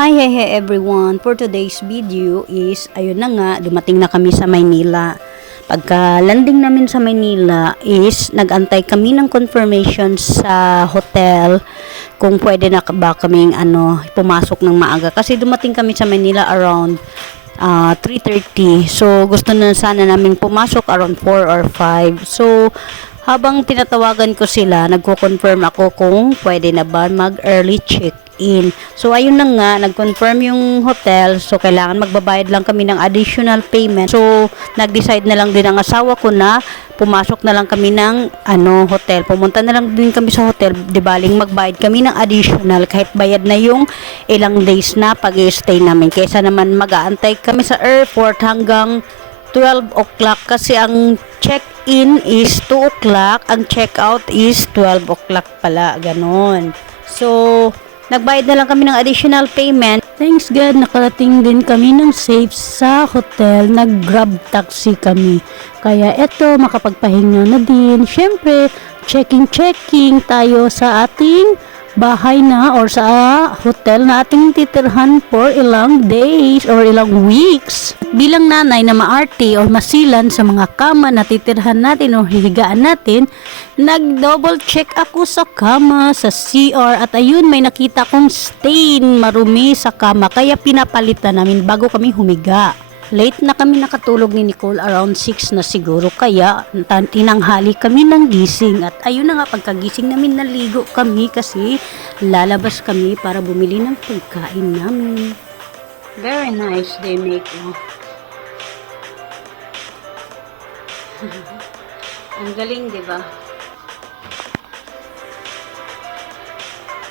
Hi everyone! For today's video is, ayun na nga, dumating na kami sa Maynila. Pagka landing namin sa Maynila is, nag-antay kami ng confirmation sa hotel kung pwede na ba kaming pumasok ng maaga. Kasi dumating kami sa Maynila around 3:30. So, gusto na sana namin pumasok around 4 or 5. So, habang tinatawagan ko sila, nagko-confirm ako kung pwede na ba mag-early check-in. So, ayun na nga, nag-confirm yung hotel. So, kailangan magbabayad lang kami ng additional payment. So, nag-decide na lang din ang asawa ko na pumasok na lang kami ng hotel. Pumunta na lang din kami sa hotel. Di baling magbayad kami ng additional kahit bayad na yung ilang days na pag-stay namin. Kaysa naman mag-aantay kami sa airport hanggang 12 o'clock kasi ang check-in is 2 o'clock, ang check-out is 12 o'clock pala, ganon. So, nagbayad na lang kami ng additional payment. Thanks God, nakarating din kami ng safe sa hotel. Nag-grab taxi kami. Kaya eto, makapagpahinga na din. Syempre, checking tayo sa ating bahay na or sa hotel na ating titirhan for ilang days or ilang weeks. Bilang nanay na maarte or masilan sa mga kama na titirhan natin o hihigaan natin, nag-double check ako sa kama, sa CR at ayun may nakita kong stain marumi sa kama kaya pinapalitan namin bago kami humiga. Late na kami nakatulog ni Nicole, around 6 na siguro, kaya tinanghali kami ng gising. At ayun na nga, pagkagising namin naligo kami kasi lalabas kami para bumili ng pagkain namin. Very nice they make. Ang galing, di ba?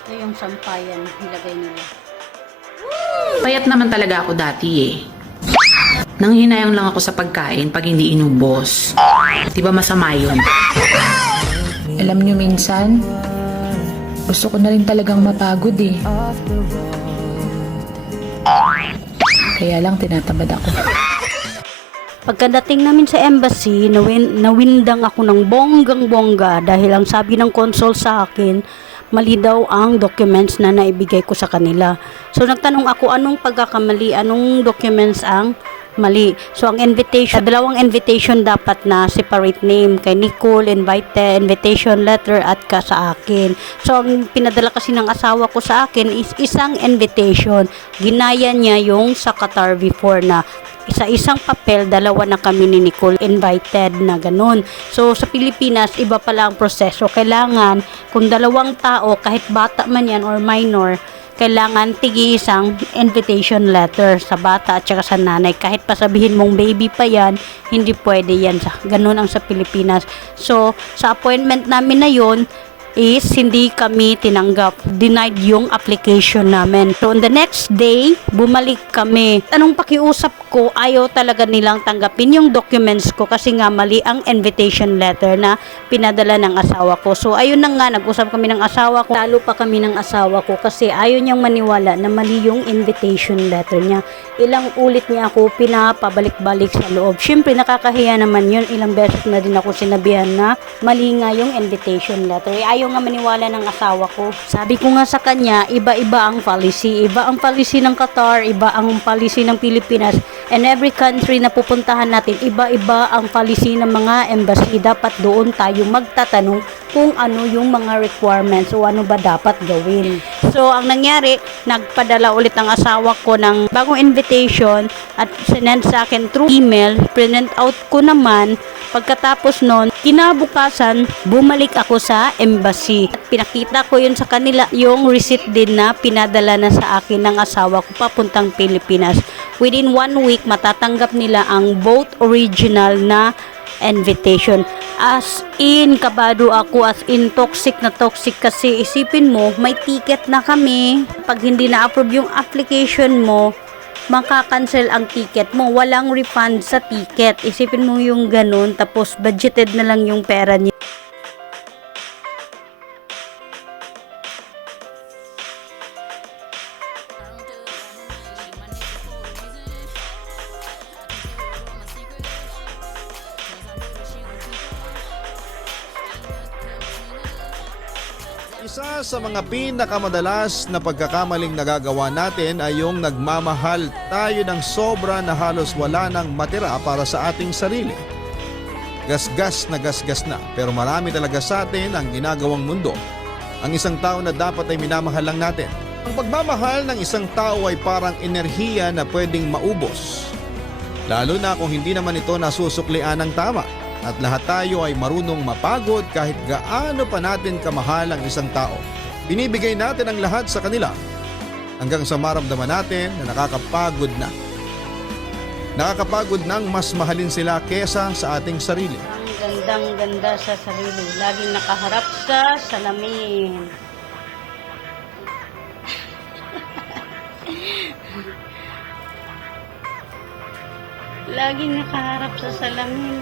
Ito yung sampayan, nilagay nila. Payat naman talaga ako dati eh. Nanghinayang lang ako sa pagkain pag hindi inubos. Di ba masama yun? Alam nyo minsan, gusto ko na rin talagang mapagod eh. Kaya lang tinatamad ako. Pagkadating namin sa embassy, nawindang ako ng bonggang-bongga dahil ang sabi ng consul sa akin, mali daw ang documents na naibigay ko sa kanila. So nagtanong ako anong pagkakamali, anong documents ang mali. So ang invitation, dalawang invitation dapat na separate name, kay Nicole invited, invitation letter at ka sa akin. So ang pinadala kasi ng asawa ko sa akin is isang invitation. Ginaya niya yung sa Qatar before na isa-isang papel, dalawa na kami ni Nicole invited na ganun. So sa Pilipinas, iba pala ang proseso. Kailangan kung dalawang tao, kahit bata man yan or minor, kailangan tigi-isang invitation letter sa bata at saka sa nanay. Kahit pasabihin mong baby pa yan, hindi pwede yan. Ganun ang sa Pilipinas. So, sa appointment namin na yun, is hindi kami tinanggap. Denied yung application namin. So, on the next day, bumalik kami. Anong pakiusap ko, ayaw talaga nilang tanggapin yung documents ko kasi nga mali ang invitation letter na pinadala ng asawa ko. So, ayun na nga, nag-usap kami ng asawa ko. Talo pa kami ng asawa ko kasi ayaw niyang maniwala na mali yung invitation letter niya. Ilang ulit niya ako pinapabalik-balik sa loob. Siyempre, nakakahiya naman yun. Ilang beses na din ako sinabihan na mali nga yung invitation letter. Ayaw nga maniwala ng asawa ko. Sabi ko nga sa kanya, iba-iba ang policy. Iba ang policy ng Qatar, iba ang policy ng Pilipinas. And every country na pupuntahan natin, iba-iba ang policy ng mga embassy. Dapat doon tayo magtatanong kung ano yung mga requirements o ano ba dapat gawin. So, ang nangyari, nagpadala ulit ang asawa ko ng bagong invitation at sinend sa akin through email. Print out ko naman. Pagkatapos nun, kinabukasan, bumalik ako sa embassy. At pinakita ko yun sa kanila, yung receipt din na pinadala na sa akin ng asawa ko papuntang Pilipinas. Within 1 week, matatanggap nila ang both original na invitation. As in, kabado ako, as in, toxic na toxic kasi isipin mo, may ticket na kami. Pag hindi na-approve yung application mo, makakancel ang ticket mo. Walang refund sa ticket. Isipin mo yung ganun, tapos budgeted na lang yung pera niya. Isa sa mga pinakamadalas na pagkakamaling nagagawa natin ay yung nagmamahal tayo ng sobra na halos wala nang matira para sa ating sarili. Gasgas na pero marami talaga sa atin ang ginagawang mundo. Ang isang tao na dapat ay minamahal lang natin. Ang pagmamahal ng isang tao ay parang enerhiya na pwedeng maubos. Lalo na kung hindi naman ito nasusuklian ng tama. At lahat tayo ay marunong mapagod kahit gaano pa natin kamahal ang isang tao. Binibigay natin ang lahat sa kanila hanggang sa maramdaman natin na nakakapagod na. Nakakapagod nang mas mahalin sila kesa sa ating sarili. Ang gandang-ganda sa sarili. Laging nakaharap sa salamin. Laging nakaharap sa salamin.